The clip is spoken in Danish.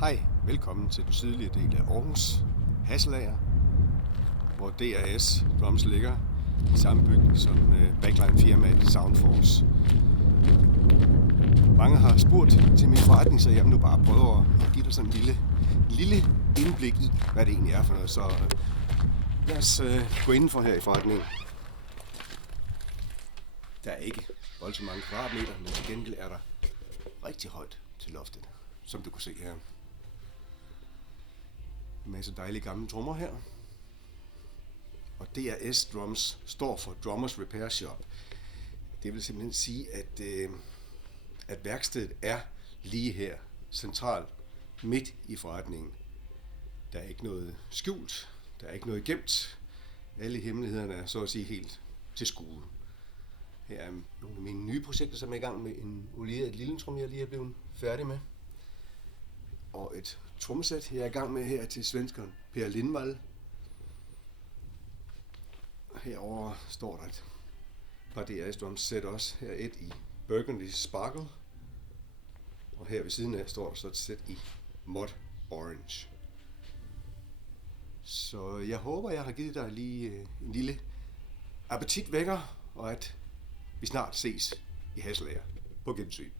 Hej, velkommen til den sydlige del af Aarhus, Hasselager, hvor DRS Drums ligger i samme bygning som backline-firmaet Soundforce. Mange har spurgt til min forretning, så jeg vil nu bare prøve at give dig sådan en lille indblik i, hvad det egentlig er for noget. Så lad os gå indenfor her i forretningen. Der er ikke voldsomt mange kvadratmeter, men til gengæld er der rigtig højt til loftet, som du kan se her. En masse dejlige gamle trommer her. Og DRS Drums står for Drummers Repair Shop. Det vil simpelthen sige, at værkstedet er lige her, centralt, midt i forretningen. Der er ikke noget skjult, der er ikke noget gemt. Alle hemmelighederne er så at sige helt til skue. Her er nogle af mine nye projekter, som er i gang med en olieret lilletrum, jeg lige er blevet færdig med. Og et trommesæt, jeg er i gang med her til svenskeren Per Lindvall. Herover står der et par DRS Drums sæt også. Her et i Burgundy Sparkle. Og her ved siden af står der så et sæt i Mod Orange. Så jeg håber, jeg har givet dig lige en lille appetitvækker, og at vi snart ses i Hasselager på gensyn.